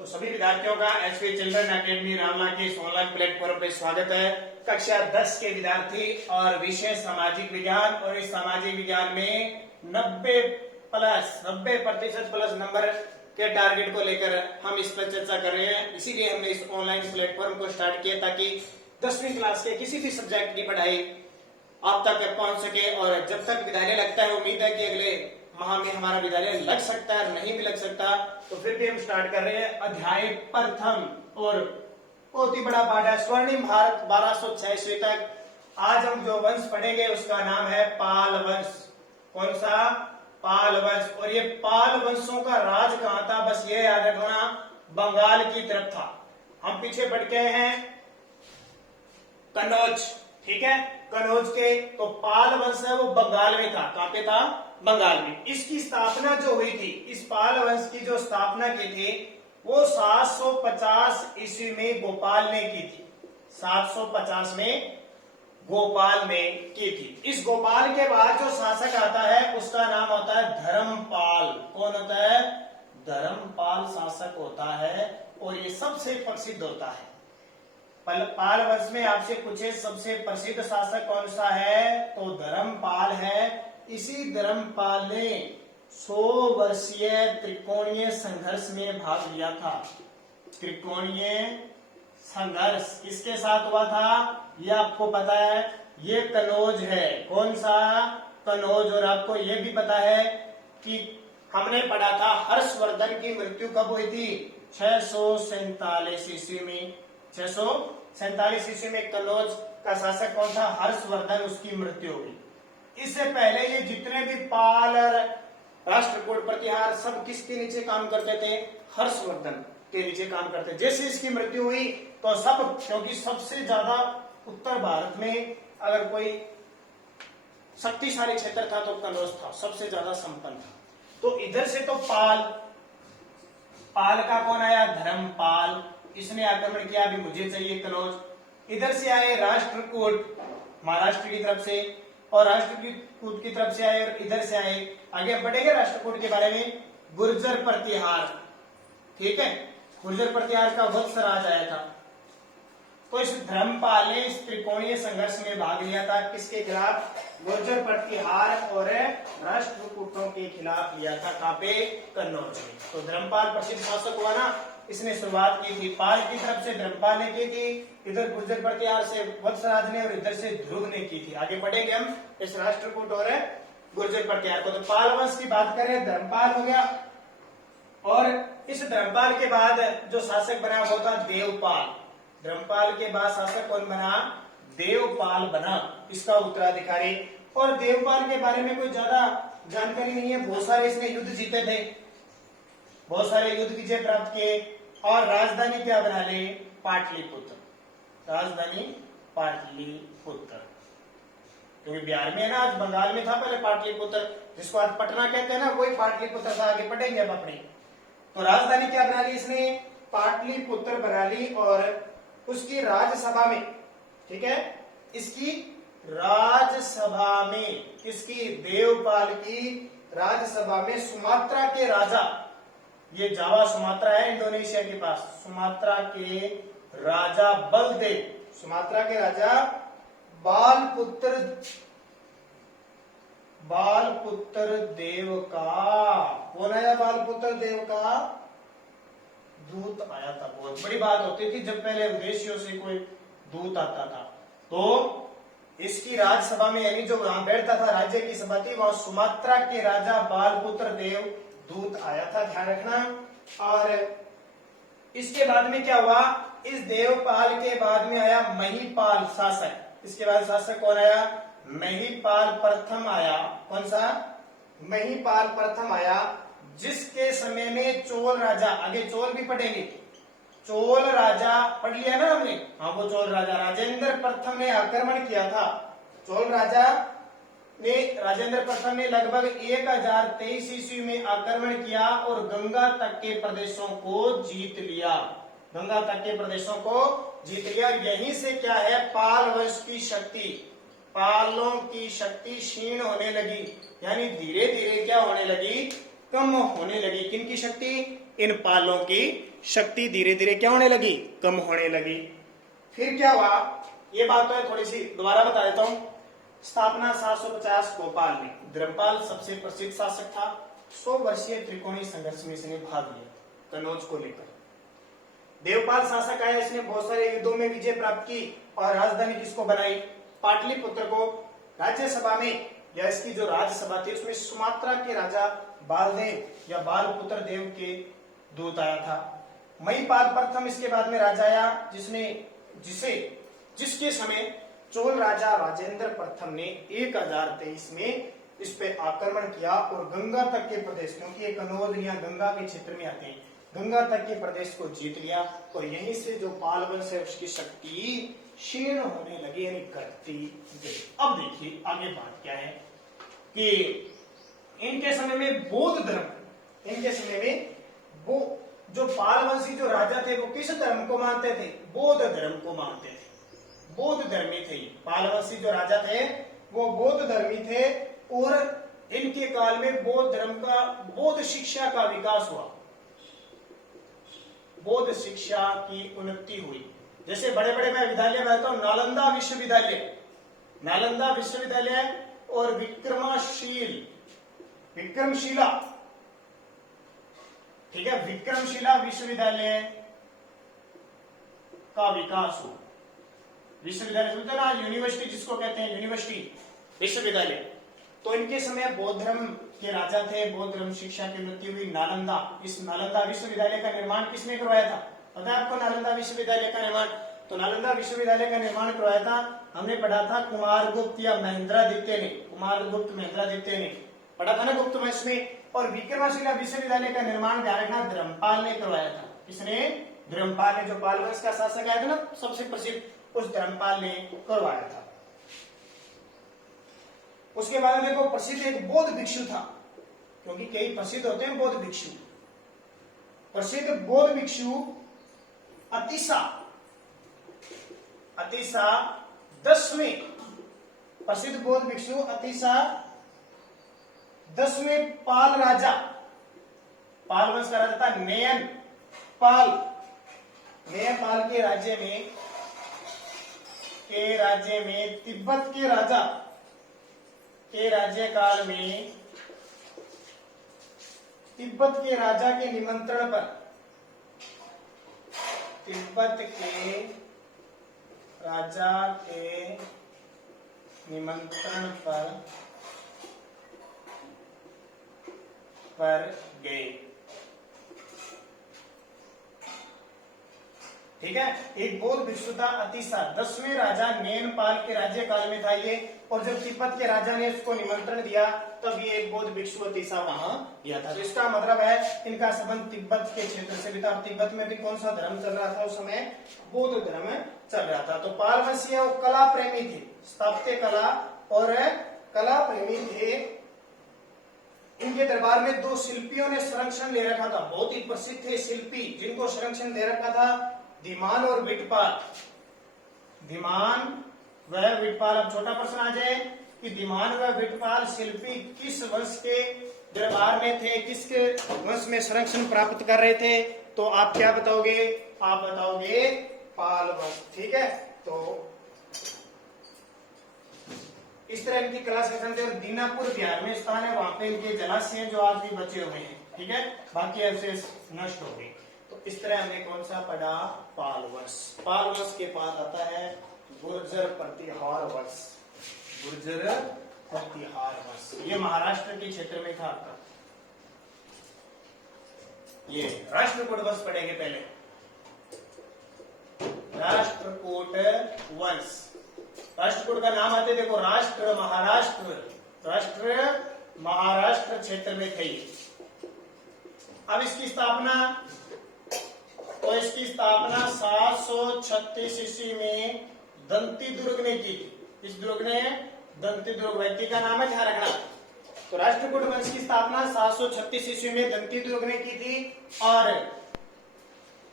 तो सभी विद्यार्थियों का एचपी चिल्ड्रन एकेडमी रामला के इस ऑनलाइन प्लेटफॉर्म पे स्वागत है। कक्षा 10 के विद्यार्थी और विषय सामाजिक विज्ञान, और इस सामाजिक विज्ञान में 90% प्लस नंबर के टारगेट को लेकर हम इस पर चर्चा कर रहे हैं। इसीलिए हमने इस ऑनलाइन प्लेटफॉर्म को स्टार्ट किया ताकि 10वीं क्लास के किसी भी सब्जेक्ट की पढ़ाई आप तक पहुंच सके। और जब तक विद्यालय लगता है, उम्मीद है कि अगले माह में हमारा विद्यालय लग सकता है, नहीं भी लग सकता तो फिर भी हम स्टार्ट कर रहे हैं। अध्याय प्रथम और बहुत ही बड़ा पाठ है स्वर्णिम भारत 1206 ईस्वी तक। आज हम जो वंश पढ़ेंगे उसका नाम है पाल वंश। कौन सा? पाल वंश। और ये पाल वंशों का राज कहां था, बस ये याद रखना, बंगाल की तरफ था। हम पीछे बढ़ गए हैं कन्नौज, ठीक है, कन्नौज के। तो पाल वंश है वो बंगाल में था। कहां पे था? बंगाल में। इसकी स्थापना जो हुई थी, इस पाल वंश की जो स्थापना की थी वो 750 ईस्वी में गोपाल ने की थी। 750 में गोपाल ने की थी। इस गोपाल के बाद जो शासक आता है उसका नाम होता है धर्मपाल। कौन होता है? धर्मपाल शासक होता है और ये सबसे प्रसिद्ध होता है। पाल वंश में आपसे पूछे सबसे प्रसिद्ध शासक कौन सा है, तो धर्मपाल है। इसी धर्मपाल ने 100 वर्षीय त्रिकोणीय संघर्ष में भाग लिया था। त्रिकोणीय संघर्ष किसके साथ हुआ था ये आपको पता है, ये कन्नौज है। कौन सा? कन्नौज। और आपको ये भी पता है कि हमने पढ़ा था हर्षवर्धन की मृत्यु कब हुई थी? 647 ईस्वी में। 647 ईस्वी में कन्नौज का शासक कौन था? हर्षवर्धन, उसकी मृत्यु हुई। इससे पहले ये जितने भी पाल, राष्ट्रकूट, प्रतिहार सब किसके नीचे काम करते थे? हर्षवर्धन के नीचे काम करते। जैसे इसकी मृत्यु हुई तो सब, क्योंकि सबसे ज्यादा उत्तर भारत में अगर कोई शक्तिशाली क्षेत्र था तो कन्नौज था, सबसे ज्यादा संपन्न था। तो इधर से तो पाल का कौन आया? धर्मपाल। इसने आक्रमण किया, अभी मुझे चाहिए कन्नौज। इधर से आए राष्ट्रकूट महाराष्ट्र की तरफ से, और राष्ट्रकूट की तरफ से आए, और इधर से आए। आगे बढ़ेंगे राष्ट्रकूट के बारे में। गुर्जर प्रतिहार, ठीक है, गुर्जर प्रतिहार का वत्स राज आया था। तो इस धर्मपाल ने इस त्रिकोणीय संघर्ष में भाग लिया था। किसके खिलाफ? गुर्जर प्रतिहार और राष्ट्रकूटों के खिलाफ लिया था। कहां पे? कन्नौज में। तो धर्मपाल प्रसिद्ध शासक हुआ ना, इसने शुरुआत की थी। पाल की तरफ से धर्मपाल ने की थी, इधर गुर्जर प्रतिहार से वत्सराज ने, और इधर से ध्रुव ने की थी। आगे बढ़ेंगे हम इस राष्ट्रकूट और गुर्जर प्रतिहार को। तो पाल वंश की बात करें, धर्मपाल हो गया, और इस धर्मपाल के बाद जो शासक बना वो था देवपाल। धर्मपाल के बाद शासक कौन बना? देवपाल बना, इसका उत्तराधिकारी। और देवपाल के बारे में कोई ज्यादा जानकारी नहीं है। बहुत सारे इसने युद्ध जीते थे, बहुत सारे युद्ध विजय प्राप्त किए, और राजधानी क्या बना ली? पाटलिपुत्र। राजधानी पाटलिपुत्र, क्योंकि बिहार में है ना, आज बंगाल में था पहले पाटलिपुत्र, जिसको आज पटना कहते हैं ना, वही पाटलिपुत्र था। आगे पढ़ेंगे अब अपने। तो राजधानी क्या बना ली इसने? पाटलिपुत्र बना ली। और उसकी राज्यसभा में, ठीक है, इसकी राज्यसभा में, इसकी देवपाल की राज्यसभा में सुमात्रा के राजा, ये जावा सुमात्रा है इंडोनेशिया के पास, सुमात्रा के राजा बलदेव, सुमात्रा के राजा बालपुत्र देव का, कौन आया? बालपुत्र देव का दूत आया था। बहुत बड़ी बात होती थी जब पहले विदेशियों से कोई दूत आता था। तो इसकी राज्यसभा में, यानी जो वहां बैठता था, राज्य की सभा थी, वहां सुमात्रा के राजा बालपुत्र देव दूत आया था, ध्यान रखना। और इसके बाद में क्या हुआ? इस देवपाल के बाद में आया महिपाल शासक। इसके बाद शासक कौन आया? महिपाल प्रथम आया। कौन सा? महिपाल प्रथम आया, जिसके समय में चोल राजा, आगे चोल भी पढ़ेंगे, चोल राजा पढ़ लिया ना हमने, हाँ, वो चोल राजा राजेंद्र प्रथम ने आक्रमण किया था। चोल राजा ने, राजेंद्र प्रथम ने लगभग 1023 ईस्वी में आक्रमण किया और गंगा तक के प्रदेशों को जीत लिया। गंगा तक के प्रदेशों को जीत लिया। यहीं से क्या है? पाल वंश की शक्ति, पालों की शक्ति क्षीण होने लगी, यानी धीरे धीरे क्या होने लगी? कम होने लगी। किनकी शक्ति? इन पालों की शक्ति धीरे धीरे क्या होने लगी, कम होने लगी। फिर क्या हुआ, ये बात तो है, थोड़ी सी दोबारा बता देता हूं। स्थापना 750 भोपाल में। धर्मपाल सबसे प्रसिद्ध शासक था। 100 वर्षीय त्रिकोणीय संघर्ष में इसने भाग लिया कन्नौज को लेकर। देवपाल शासक आया, इसने बहुत सारे युद्धों में विजय प्राप्त की और राजधानी किसको बनाई, पाटलिपुत्र को। राज्यसभा में या इसकी जो राज्यसभा थी उसमें सुमात्रा के राजा बालदेव या बालपुत्र देव के दूत आया था। महीपाल प्रथम इसके बाद में राजा आया, जिसके समय चोल राजा राजेंद्र प्रथम ने 1023 में इस पे आक्रमण किया और गंगा तक के प्रदेश, क्योंकि ये कन्नौज या गंगा के क्षेत्र में आते हैं, गंगा तक के प्रदेश को जीत लिया। और यहीं से जो पाल वंश है उसकी शक्ति क्षीण होने लगी, यानी घटती गई। अब देखिए आगे बात क्या है कि इनके समय में बौद्ध धर्म, इनके समय में वो जो पाल वंशी जो राजा थे वो किस धर्म को मानते थे, बौद्ध धर्म को मानते थे, बौद्ध धर्मी थे। पाल वंशी जो राजा थे वो बौद्ध धर्मी थे और इनके काल में बौद्ध धर्म का, बौद्ध शिक्षा का विकास हुआ, बौद्ध शिक्षा की उन्नति हुई। जैसे बड़े बड़े मैं विद्यालय में रहता हूं, नालंदा विश्वविद्यालय, नालंदा विश्वविद्यालय और विक्रमशिला, ठीक है, विक्रमशिला विश्वविद्यालय का विकास हुआ। विश्वविद्यालय सुनते ना, यूनिवर्सिटी जिसको कहते हैं, यूनिवर्सिटी विश्वविद्यालय। तो इनके समय बौद्ध धर्म के राजा थे, बौद्ध धर्म शिक्षा की उन्नति हुई। नालंदा, इस नालंदा विश्वविद्यालय का निर्माण किसने करवाया था, पता है आपको नालंदा विश्वविद्यालय का निर्माण? तो नालंदा विश्वविद्यालय का निर्माण करवाया था, हमने पढ़ा था कुमारगुप्त या महेंद्रादित्य ने, कुमारगुप्त महेंद्रादित्य ने पढ़ा था ना गुप्त वंश में। और विक्रमशिला विश्वविद्यालय का निर्माण ध्यान रखना धर्मपाल ने करवाया था। किसने? धर्मपाल ने, जो पाल वंश का शासक आया था ना सबसे प्रसिद्ध, उस धर्मपाल ने करवाया था। उसके बाद देखो प्रसिद्ध एक बौद्ध भिक्षु था, क्योंकि कई प्रसिद्ध होते हैं बौद्ध भिक्षु। प्रसिद्ध बौद्ध भिक्षु अतिसा 10वें प्रसिद्ध बौद्ध भिक्षु अतिसा 10वें पाल राजा, पाल वंश का राजा था नयन पाल के राज्य में तिब्बत के राजा के राज्यकाल में, तिब्बत के राजा के निमंत्रण पर, तिब्बत के राजा के निमंत्रण पर गए। ठीक है, एक बौद्ध भिक्षु था अतिसा, 10वें राजा नयनपाल के राज्यकाल में था ये। और जब तिब्बत के राजा ने उसको निमंत्रण दिया तब ये एक बौद्ध भिक्षु अतिसा वहां गया था। तो इसका मतलब है इनका संबंध तिब्बत के क्षेत्र से भी था। तिब्बत में भी कौन सा धर्म चल रहा था उस समय? बौद्ध धर्म चल रहा था। तो पाल वंशी वो कला प्रेमी थे, स्थापत्य कला और कला प्रेमी थे। इनके दरबार में 2 शिल्पियों ने संरक्षण ले रखा था, बहुत ही प्रसिद्ध थे शिल्पी जिनको संरक्षण ले रखा था, धीमान और विटपाल। धीमान व विटपाल। अब छोटा प्रश्न आ जाए कि धीमान व विटपाल शिल्पी किस वंश के दरबार में थे, किसके वंश में संरक्षण प्राप्त कर रहे थे? तो आप क्या बताओगे? आप बताओगे पाल वंश। ठीक है, तो इस तरह इनकी कला संरक्षण थे। और दीनापुर बिहार में स्थान है, वहां पे इनके जलाशय जो आज भी बचे हुए हैं। ठीक है, बाकी अवशेष नष्ट हो गए। तो इस तरह हमने कौन सा पढ़ा? पाल वंश। पाल वंश के बाद आता है गुर्जर प्रतिहार वंश। गुर्जर प्रतिहार वंश, ये महाराष्ट्र के क्षेत्र में था आपका। ये राष्ट्रकूट वंश पढ़ेंगे पहले, राष्ट्रकूट वंश। राष्ट्रकूट का नाम आते देखो, राष्ट्र महाराष्ट्र क्षेत्र में थे। अब इसकी स्थापना, तो इसकी स्थापना 736 ईस्वी में दंती दुर्ग ने की। इस दुर्ग ने, दंती दुर्ग व्यक्ति का नाम है, ध्यान रखना। तो राष्ट्रकूट वंश की स्थापना 736 ईस्वी में दंती दुर्ग ने की थी। और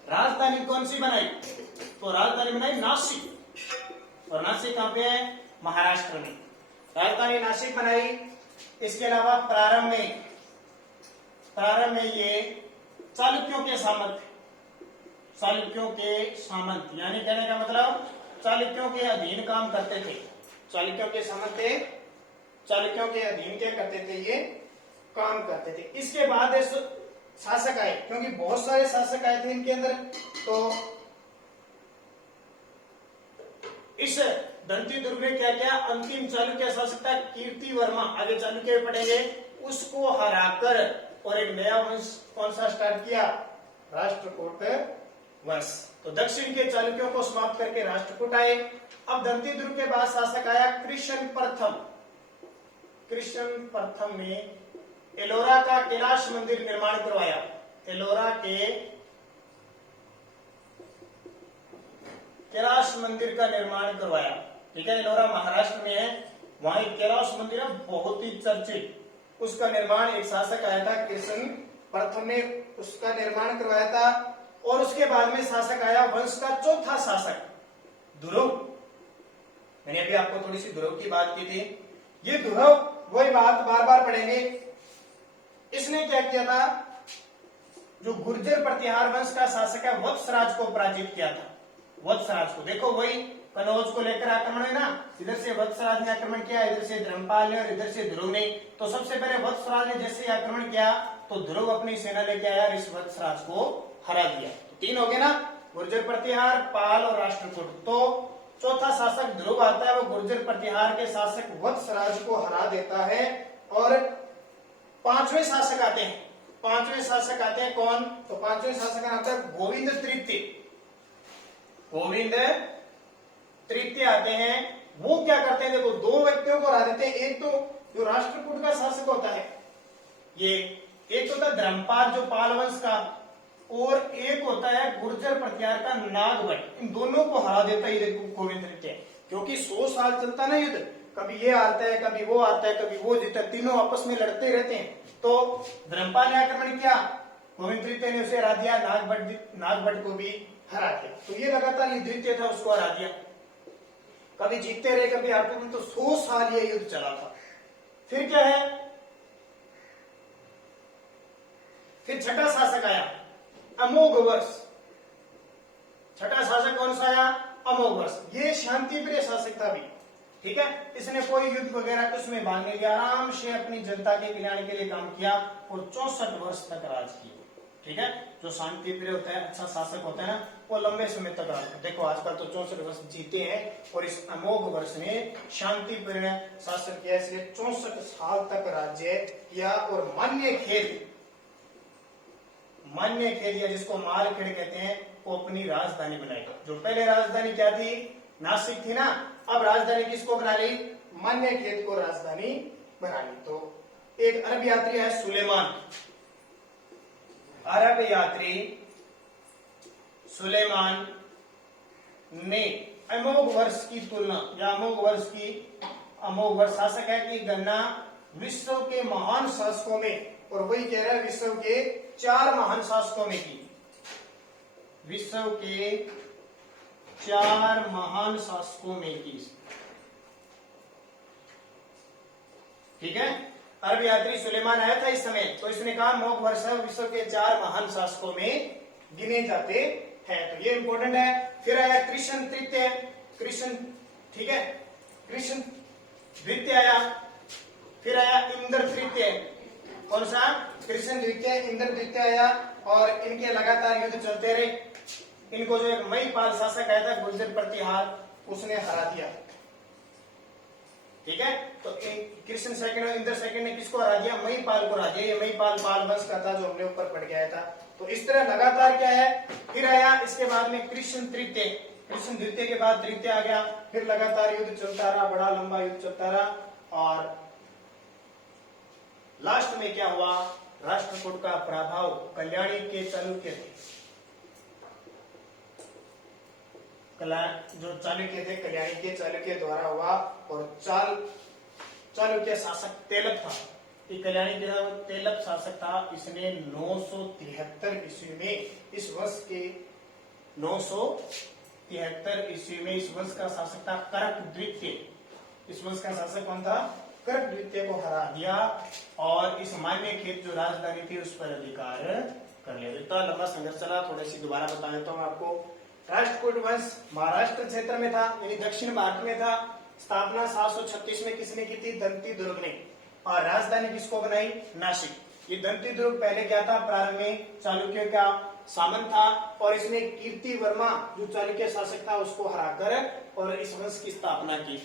राजधानी कौन सी बनाई? तो राजधानी बनाई नासिक। और नासिक कहां पे है? महाराष्ट्र में। राजधानी नासिक बनाई। इसके अलावा प्रारंभ में ये चालुक्यों के सामंत, चालुक्यों के सामंत यानी कहने का मतलब चालुक्यों के अधीन काम करते थे। चालुक्यों के सामंत थे, चालुक्यों के अधीन क्या करते थे, ये काम करते थे। इसके बाद शासक आए, क्योंकि बहुत सारे शासक आए थे इनके अंदर। तो इस दंती दुर्ग ने क्या किया, अंतिम चालुक्य शासक था कीर्ति वर्मा, आगे चालुक्य पढ़ेंगे, उसको हराकर और एक नया वंश कौन सा स्टार्ट किया, राष्ट्रकूट वंश। तो दक्षिण के चालुक्यों को समाप्त करके राष्ट्रकूट आए। अब दंती दुर्ग के बाद शासक आया कृष्ण प्रथम। कृष्ण प्रथम ने एलोरा का कैलाश मंदिर निर्माण करवाया। एलोरा के कैलाश मंदिर का निर्माण करवाया। ठीक है, एलोरा महाराष्ट्र में है, वहां एक कैलाश मंदिर है बहुत ही चर्चित। उसका निर्माण एक शासक आया था कृष्ण प्रथम ने, उसका निर्माण करवाया था। और उसके बाद में शासक आया वंश का चौथा शासक ध्रुव। मैंने अभी आपको थोड़ी सी ध्रुव की बात की थी। ये ध्रुव वही बात बार बार पढ़ेंगे। इसने क्या किया था, जो गुर्जर प्रतिहार वंश का शासक है वत्सराज को पराजित किया था। वत्सराज को देखो, वही कनौज को लेकर आक्रमण है ना, इधर से वत्सराज ने आक्रमण किया, इधर से धर्मपाल ने और इधर से ध्रुव ने। तो सबसे पहले वत्सराज ने जैसे आक्रमण किया तो ध्रुव अपनी सेना लेके आया, इस वत्सराज को हरा दिया। तो तीन हो गए ना, गुर्जर प्रतिहार, पाल और राष्ट्रकूट। तो चौथा शासक ध्रुव आता है, वो गुर्जर प्रतिहार के शासक वत्सराज को हरा देता है। और पांचवें शासक आते हैं, पांचवें शासक आते हैं कौन, तो पांचवें शासक का नाम था गोविंद तृतीय। गोविंद तृतीय आते हैं, वो क्या करते हैं, देखो दो व्यक्तियों को हरा देते हैं। एक तो जो राष्ट्रकूट का शासक होता है ये, एक होता है धर्मपाल जो पाल वंश का, और एक होता है गुर्जर प्रतिहार का नागभट्ट। इन दोनों को हरा देता है गोविंद तृतीय। क्योंकि 100 साल चलता ना युद्ध, कभी ये आता है कभी वो आता है कभी वो जीता, तीनों आपस में लड़ते रहते हैं। तो धर्मपाल ने आक्रमण किया, गोविंद तृतीय ने उसे हरा दिया, नागभट्ट को भी हरा दिया। तो ये लगातार युद्ध द्वितीय था, उसको हरा दिया। कभी जीतते रहे कभी हारते रहे, तो 100 साल ये युद्ध चला था। फिर क्या है, फिर छठा शासक आया अमोघ वर्ष। छठा शासक कौन सा आया, अमोघ वर्ष। ये शांति प्रिय शासक था भी। ठीक है, इसने कोई युद्ध वगैरह कुछ में भाग नहीं लिया, आराम से अपनी जनता के कल्याण के लिए काम किया और 64 वर्ष तक राज किया। ठीक है, जो शांति प्रिय होता है, अच्छा शासक होता है ना, वो लंबे समय तक राज करता है। देखो आजकल तो 64 वर्ष जीते हैं, और इस अमोघ वर्ष ने शांति प्रिय शासन किया, इसलिए 64 साल तक राज्य किया। और मान्य खेद या जिसको मालखेड़ कहते हैं, वो अपनी राजधानी बनाई। जो पहले राजधानी क्या थी, नासिक थी ना, अब राजधानी किसको बना ली, मान्य खेद को राजधानी बना ली। तो एक अरब यात्री है सुलेमान, अरब यात्री सुलेमान ने अमोघ वर्ष की तुलना या अमोघ वर्ष शासक है कि गणना विश्व के महान शासकों में, और वही कह रहा है विश्व के 4 महान शासकों में की, विश्व के 4 महान शासकों में की। ठीक है, अरब यात्री सुलेमान आया था इस समय, तो इसने कहा अमोघ वर्ष विश्व के 4 महान शासकों में गिने जाते हैं। तो ये इंपॉर्टेंट है। फिर आया कृष्ण तृतीय, कृष्ण, ठीक है, कृष्ण द्वितीय आया। फिर आया इंद्र तृतीय, कौन सा, कृष्ण द्वितीय, इंद्र द्वितीय आया। और इनके लगातार युद्ध चलते रहे। इनको जो एक महीपाल शासक आया था गुर्जर प्रतिहार, उसने हरा दिया। ठीक है, तो कृष्ण सेकंड और इंद्र सेकंड ने किसको हरा दिया, महीपाल को हरा दिया। ये महीपाल पाल वंश का था जो हमने ऊपर पढ़ के आया था। तो इस तरह लगातार क्या है, फिर आया इसके बाद में कृष्ण तृतीय, कृष्ण द्वितीय के बाद तृतीय आ गया। फिर लगातार युद्ध चलता रहा, बड़ा लंबा युद्ध चलता रहा, और लास्ट में क्या हुआ, राष्ट्रकूट का प्रभाव कल्याणी के चालुक्य थे, जो चालुक्य थे कल्याणी के चालुक्य द्वारा हुआ। और चालुक्य शासक तेलप था, कल्याणी के तेलप शासक था। इसने 973 ईस्वी में, इस वर्ष के 973 ईस्वी में इस वंश का शासक था करक द्वितीय। इस वंश का शासक कौन था, करक द्वितीय को हरा दिया, और इस मान्य खेत जो राजधानी थी उस पर अधिकार कर लिया। इतना लंबा संघर्ष चला, थोड़ी सी दोबारा बता देता हूँ आपको। राष्ट्रकूट वंश महाराष्ट्र क्षेत्र में था, यानी दक्षिण भारत में था। स्थापना 736 में किसने की थी? दंती दुर्ग ने। और राजधानी किसको बनाई? नासिक। ये दंती दुर्ग पहले क्या था? प्रारंभ में चालुक्य का सामंत था, और इसने कीर्ति वर्मा जो चालुक्य शासक था उसको हराकर और इस वंश की स्थापना की।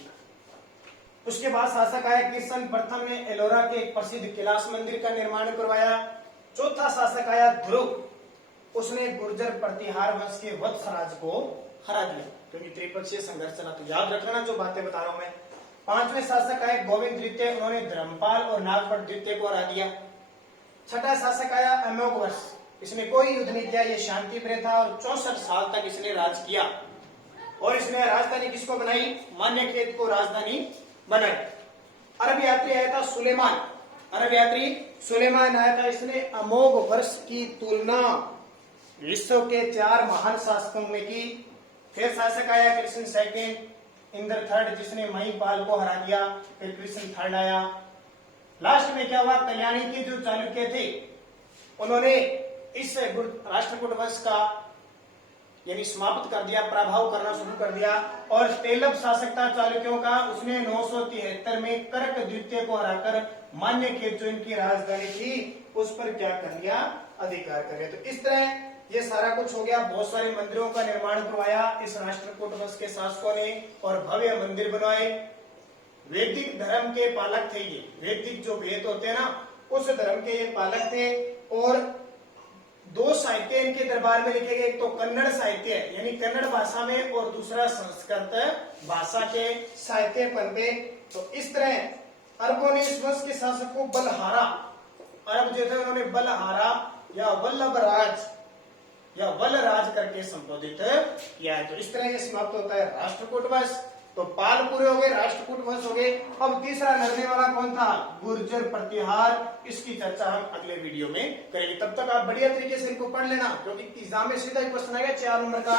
उसके बाद शासक आया किशन प्रथम ने एलोरा के एक प्रसिद्ध कैलाश मंदिर का निर्माण करवाया। चौथा शासक आया ध्रुव, उसने गुर्जर प्रतिहार वंश के वत्सराज को हरा दिया। क्योंकि त्रिपक्षीय संघर्ष चला, तो याद रखना जो बातें बता रहा हूं मैं। पांचवें शासक आए गोविंद द्वितीय, उन्होंने धर्मपाल और नागपट द्वितीय को हरा दिया। छठा शासक आया अमोघवर्ष, इसने कोई युद्ध नहीं किया, ये शांति प्रिय था और 64 साल तक इसने राज किया। और इसने राजधानी किसको बनाई? मान्यखेत को राजधानी बनाई। अरब यात्री आया था सुलेमान, अरब यात्री सुलेमान आया था, इसने अमोघ वर्ष की तुलना विश्व के 4 महान शासकों में की। फिर शासक आया कृष्ण सेकंड, इंद्र थर्ड, जिसने महिपाल को हरा दिया। फिर कृष्ण थर्ड आया। लास्ट में क्या हुआ? कल्याणी के जो चालुक्य थे उन्होंने इस राष्ट्रकूट वंश का यानी समाप्त कर दिया, प्रभाव करना शुरू कर दिया। और तेलभ शासक था चालुक्यों का, उसने 973 में कर्क द्वितीय को हराकर मान्यखेत जो इनकी राजधानी थी उस पर क्या कर लिया? अधिकार कर लिया। तो इस तरह ये सारा कुछ हो गया। बहुत सारे मंदिरों का निर्माण करवाया इस राष्ट्रकूट वंश के शासकों ने और भव्य मंदिर बनवाए। वैदिक धर्म के पालक थे ये, वैदिक जो वेद होते हैं ना उस धर्म के ये पालक थे। और 2 साहित्य इनके दरबार में लिखे गए, एक तो कन्नड़ साहित्य यानी कन्नड़ भाषा में, और दूसरा संस्कृत भाषा के साहित्य पन्ने। तो इस तरह अरबों ने इस वंश के शासक को बलहारा, अरब जो थे उन्होंने बलहारा या वल्लभराज या वलराज करके संबोधित किया है। तो इस तरह ये समाप्त होता है राष्ट्रकूट वंश। तो पाल पूरे हो गए, राष्ट्रकूट वंश हो गए। अब तीसरा लड़ने वाला कौन था? गुर्जर प्रतिहार। इसकी चर्चा हम अगले वीडियो में करेंगे। तब तक आप बढ़िया तरीके से इनको पढ़ लेना, क्योंकि एग्जाम में सीधा ही क्वेश्चन आएगा 4 नंबर का।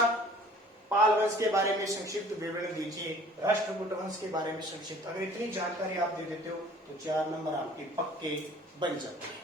पाल वंश के बारे में संक्षिप्त विवरण दीजिए, राष्ट्रकूट वंश के बारे में संक्षिप्त। अगर इतनी जानकारी आप दे देते हो तो 4 नंबर आपके पक्के बन जाते हैं।